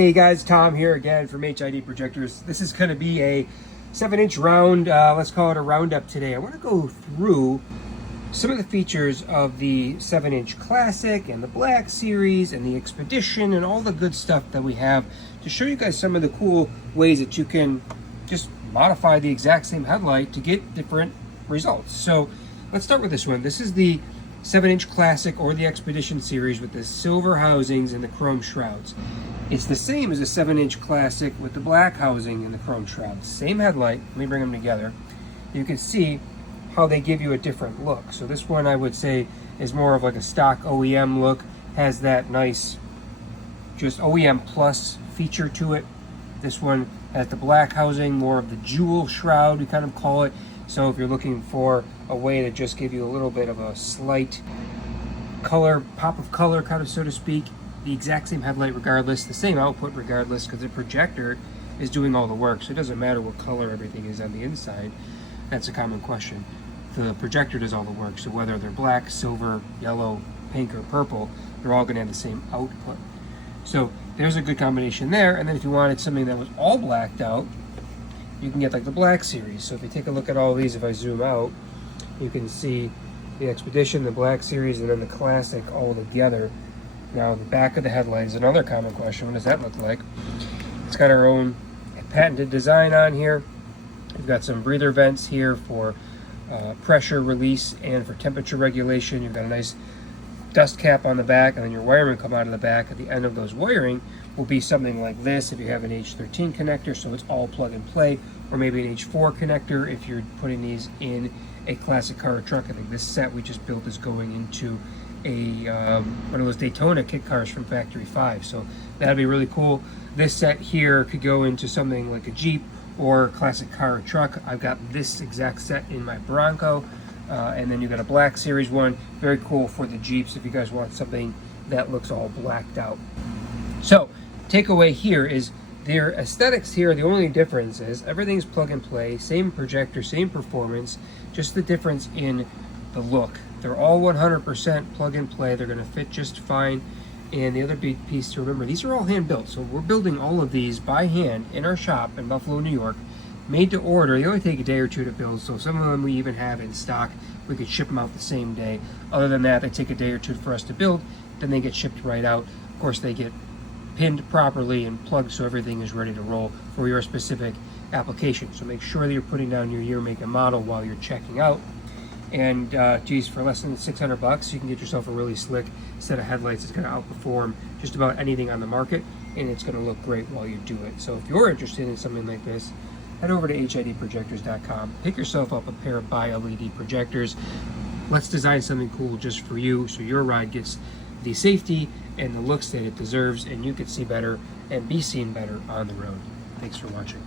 Hey guys, Tom here again from HID Projectors. This is going to be a 7-inch round, let's call it a roundup today. I want to go through some of the features of the 7-inch Classic and the Black Series and the Expedition and all the good stuff that we have to show you guys some of the cool ways that you can just modify the exact same headlight to get different results. So let's start with this one. This is the 7-inch Classic or the Expedition series with the silver housings and the chrome shrouds. It's the same as a 7-inch Classic with the black housing and the chrome shrouds. Same headlight. Let me bring them together. You can see how they give you a different look. So this one I would say is more of like a stock OEM look. Has that nice just OEM plus feature to it. This one has the black housing, more of the jewel shroud we kind of call it. So if you're looking for a way to just give you a little bit of a slight color, pop of color kind of so to speak, the exact same headlight regardless, the same output regardless, because the projector is doing all the work, so it doesn't matter what color everything is on the inside. That's a common question. The projector does all the work, so whether they're black, silver, yellow, pink, or purple, they're all going to have the same output. So there's a good combination there. And then if you wanted something that was all blacked out, you can get like the Black Series. So if you take a look at all these, if I zoom out, you can see the Expedition, the Black Series, and then the Classic all together. Now the back of the headlight is another common question. What does that look like? It's got our own patented design on here. We've got some breather vents here for pressure release and for temperature regulation. You've got a nice dust cap on the back, and then your wiring come out of the back. At the end of those wiring will be something like this if you have an H13 connector, so it's all plug and play, or maybe an H4 connector if you're putting these in a classic car or truck. I think this set we just built is going into a one of those Daytona kit cars from Factory 5, so that'd be really cool. This set here could go into something like a Jeep or a classic car or truck. I've got this exact set in my Bronco, and then you've got a Black Series one, very cool for the Jeeps if you guys want something that looks all blacked out. So takeaway here is their aesthetics here, the only difference is everything's plug and play, same projector, same performance, just the difference in the look. They're all 100% plug and play. They're going to fit just fine. And the other big piece to remember, these are all hand built. So we're building all of these by hand in our shop in Buffalo, New York, made to order. They only take a day or two to build. So some of them we even have in stock. We could ship them out the same day. Other than that, they take a day or two for us to build. Then they get shipped right out. Of course, they get pinned properly and plugged so everything is ready to roll for your specific application. So make sure that you're putting down your year, make, and model while you're checking out. And geez, for less than $600, you can get yourself a really slick set of headlights that's going to outperform just about anything on the market, and it's going to look great while you do it. So if you're interested in something like this, head over to HIDprojectors.com. Pick yourself up a pair of bi-LED projectors. Let's design something cool just for you, so your ride gets the safety and the looks that it deserves, and you can see better and be seen better on the road. Thanks for watching.